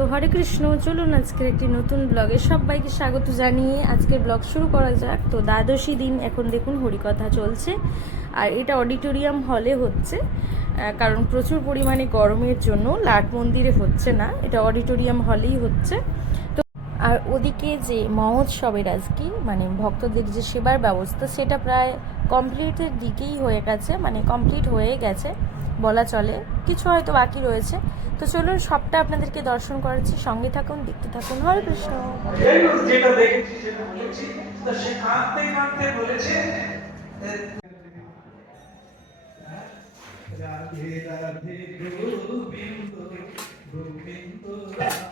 তো হরে কৃষ্ণ, চলুন আজকের একটি নতুন ব্লগে সবাইকে স্বাগত জানিয়ে আজকের ব্লগ শুরু করা যাক। তো দ্বাদশী দিন, এখন দেখুন হরিকথা চলছে আর এটা অডিটোরিয়াম হলে হচ্ছে কারণ প্রচুর পরিমাণে গরমের জন্য লাট মন্দিরে হচ্ছে না, এটা অডিটোরিয়াম হলেই হচ্ছে। তো আর ওদিকে যে মহোৎসবের আজকে মানে ভক্তদের যে সেবার ব্যবস্থা, সেটা প্রায় কমপ্লিটের দিকেই হয়ে গেছে মানে কমপ্লিট হয়ে গেছে। বলা চলে কিছু হয়তো বাকি রয়েছে। তো চলুন সবটা আপনাদেরকে দর্শন করাচ্ছি। সঙ্গে থাকুন দেখতে থাকুন। হরে কৃষ্ণ। যেটা দেখেছি সেটা বলেছি। তো সে কাঁদতে কাঁদতে বলেছে রাধে রাধে গোবিন্দ গোবিন্দ রাধে।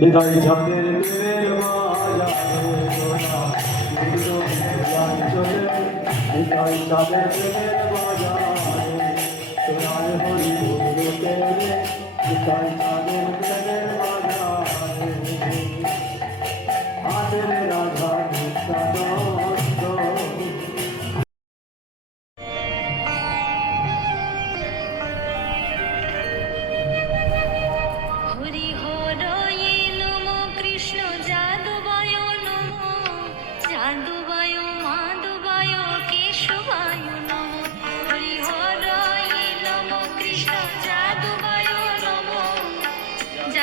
বিদায় চাঁদের প্রেমের বিদায় চাঁদের প্রেমের বাজারে সোনার হরি গুরু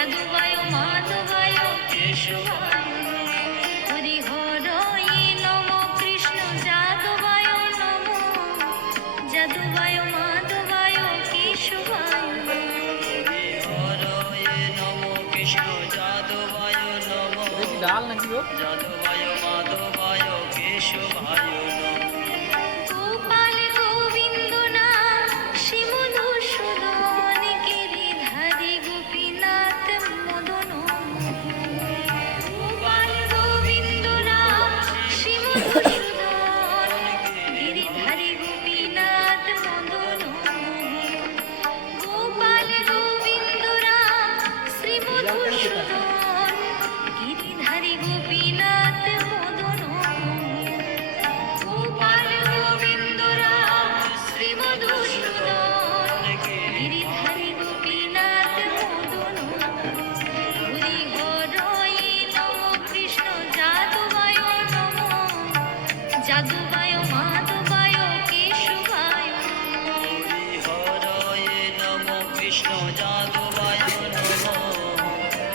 যাদবায় মাধবায় কেশবায়। নম হরি হরয়ে নম। কৃষ্ণ যাদবায় নম। যাদবায় মাধবায় কেশবায়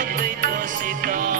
Santo'y posito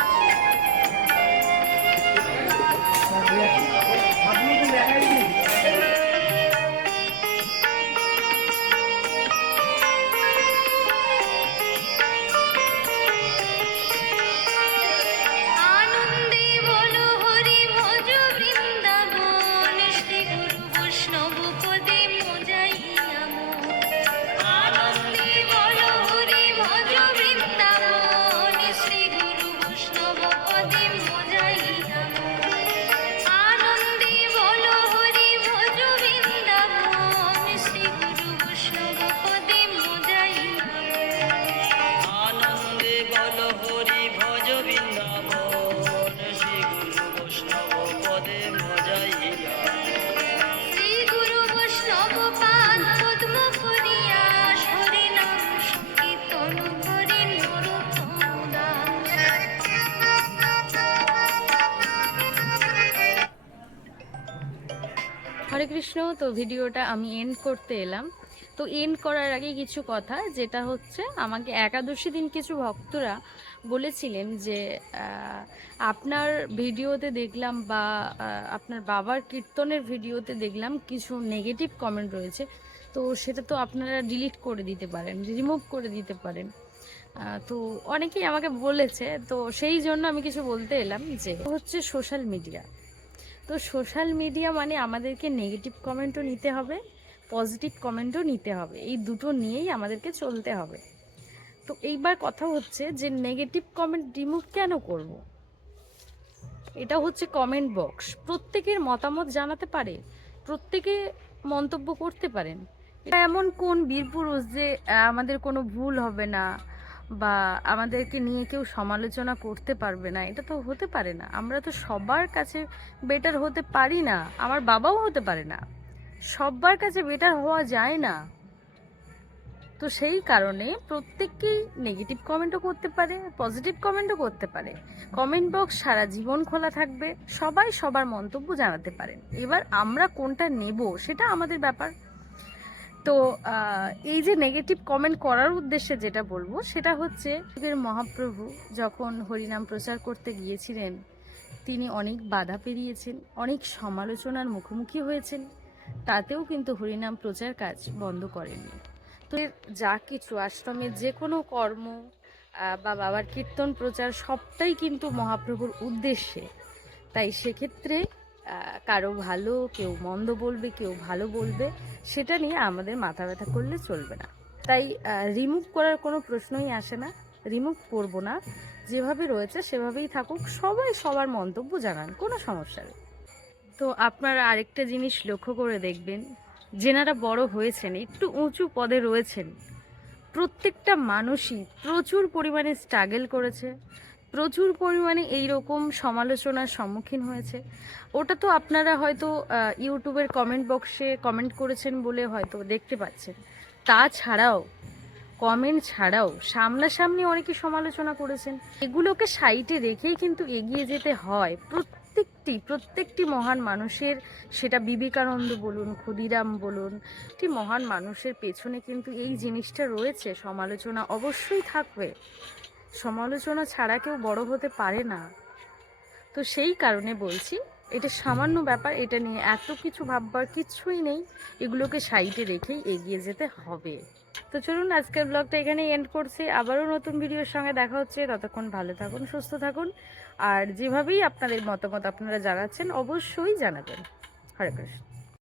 হরে কৃষ্ণ, তো ভিডিওটা আমি এন্ড করতে এলাম। তো এন্ড করার আগে কিছু কথা, যেটা হচ্ছে আমাকে একাদশী দিন কিছু ভক্তরা বলেছিলেন যে আপনার ভিডিওতে দেখলাম বা আপনার বাবার কীর্তনের ভিডিওতে দেখলাম কিছু নেগেটিভ কমেন্ট রয়েছে। তো সেটা তো আপনারা ডিলিট করে দিতে পারেন রিমুভ করে দিতে পারেন। তো অনেকেই আমাকে বলেছে, তো সেই জন্য আমি কিছু বলতে এলাম যে, হচ্ছে সোশ্যাল মিডিয়া তো সোশ্যাল মিডিয়া মানে আমাদেরকে নেগেটিভ কমেন্টও নিতে হবে পজিটিভ কমেন্টও নিতে হবে। এই দুটো নিয়েই আমাদেরকে চলতে হবে। তো এইবার কথা হচ্ছে যে নেগেটিভ কমেন্ট রিমুভ কেন করব? এটা হচ্ছে কমেন্ট বক্স প্রত্যেকের মতামত জানাতে পারে, প্রত্যেকে মন্তব্য করতে পারেন। এটা এমন কোন বীরপুরুষ যে আমাদের কোনো ভুল হবে না বা আমাদেরকে নিয়ে কেউ সমালোচনা করতে পারবে না, এটা তো হতে পারে না। আমরা তো সবার কাছে বেটার হতে পারি না, আমার বাবাও হতে পারে না। সবার কাছে বেটার হওয়া যায় না। তো সেই কারণে প্রত্যেককেই নেগেটিভ কমেন্টও করতে পারে পজিটিভ কমেন্টও করতে পারে। কমেন্ট বক্স সারা জীবন খোলা থাকবে, সবাই সবার মন্তব্য জানাতে পারেন। এবার আমরা কোনটা নেব, সেটা আমাদের ব্যাপার। তো এই যে নেগেটিভ কমেন্ট করার উদ্দেশ্যে যেটা বলব, সেটা হচ্ছে আমাদের মহাপ্রভু যখন হরিনাম প্রচার করতে গিয়েছিলেন, তিনি অনেক বাধা পেরিয়েছেন, অনেক সমালোচনার মুখোমুখি হয়েছেন, তাতেও কিন্তু হরিনাম প্রচার কাজ বন্ধ করেননি। তো যা কিছু আশ্রমের যে কোনো কর্ম বা বাবার কীর্তন প্রচার সবটাই কিন্তু মহাপ্রভুর উদ্দেশ্যে। তাই সেক্ষেত্রে কারও ভালো, কেউ মন্দ বলবে, কেউ ভালো বলবে, সেটা নিয়ে আমাদের মাথা ব্যথা করলে চলবে না। তাই রিমুভ করার কোনো প্রশ্নই আসে না রিমুভ করব না। যেভাবে রয়েছে সেভাবেই থাকুক, সবাই সবার মন্তব্য জানান, কোনো সমস্যা নেই। তো আপনারা আরেকটা জিনিস লক্ষ্য করে দেখবেন, যেনারা বড় হয়েছেন, একটু উঁচু পদে রয়েছেন, প্রত্যেকটা মানুষই প্রচুর পরিমাণে স্ট্রাগল করেছে প্রচুর পরিমাণে এই রকম সমালোচনার সম্মুখীন হয়েছে। ওটা তো আপনারা হয়তো ইউটিউবের কমেন্ট বক্সে কমেন্ট করেছেন বলে হয়তো দেখতে পাচ্ছেন। তাছাড়াও কমেন্ট ছাড়াও সামনাসামনি অনেকে সমালোচনা করেছেন। এগুলোকে সাইটে রেখেই কিন্তু এগিয়ে যেতে হয়। প্রত্যেকটি প্রত্যেকটি মহান মানুষের, সেটা বিবেকানন্দ বলুন, ক্ষুদিরাম বলুন, একটি মহান মানুষের পেছনে কিন্তু এই জিনিসটা রয়েছে। সমালোচনা অবশ্যই থাকবে। সমালোচনা ছাড়া কেউ বড় হতে পারে না। তো সেই কারণে বলছি, এটা সামান্য ব্যাপার, এটা নিয়ে এত কিছু ভাববার কিচ্ছুই নেই, এগুলোকে সাইডে রেখেই এগিয়ে যেতে হবে। তো চলুন, আজকের ব্লগটা এখানেই এন্ড করছি। আবারও নতুন ভিডিওর সঙ্গে দেখা হচ্ছে। ততক্ষণ ভালো থাকুন, সুস্থ থাকুন। আর যেভাবেই আপনাদের মতামত আপনারা জানাচ্ছেন, অবশ্যই জানাবেন। হরে কৃষ্ণ।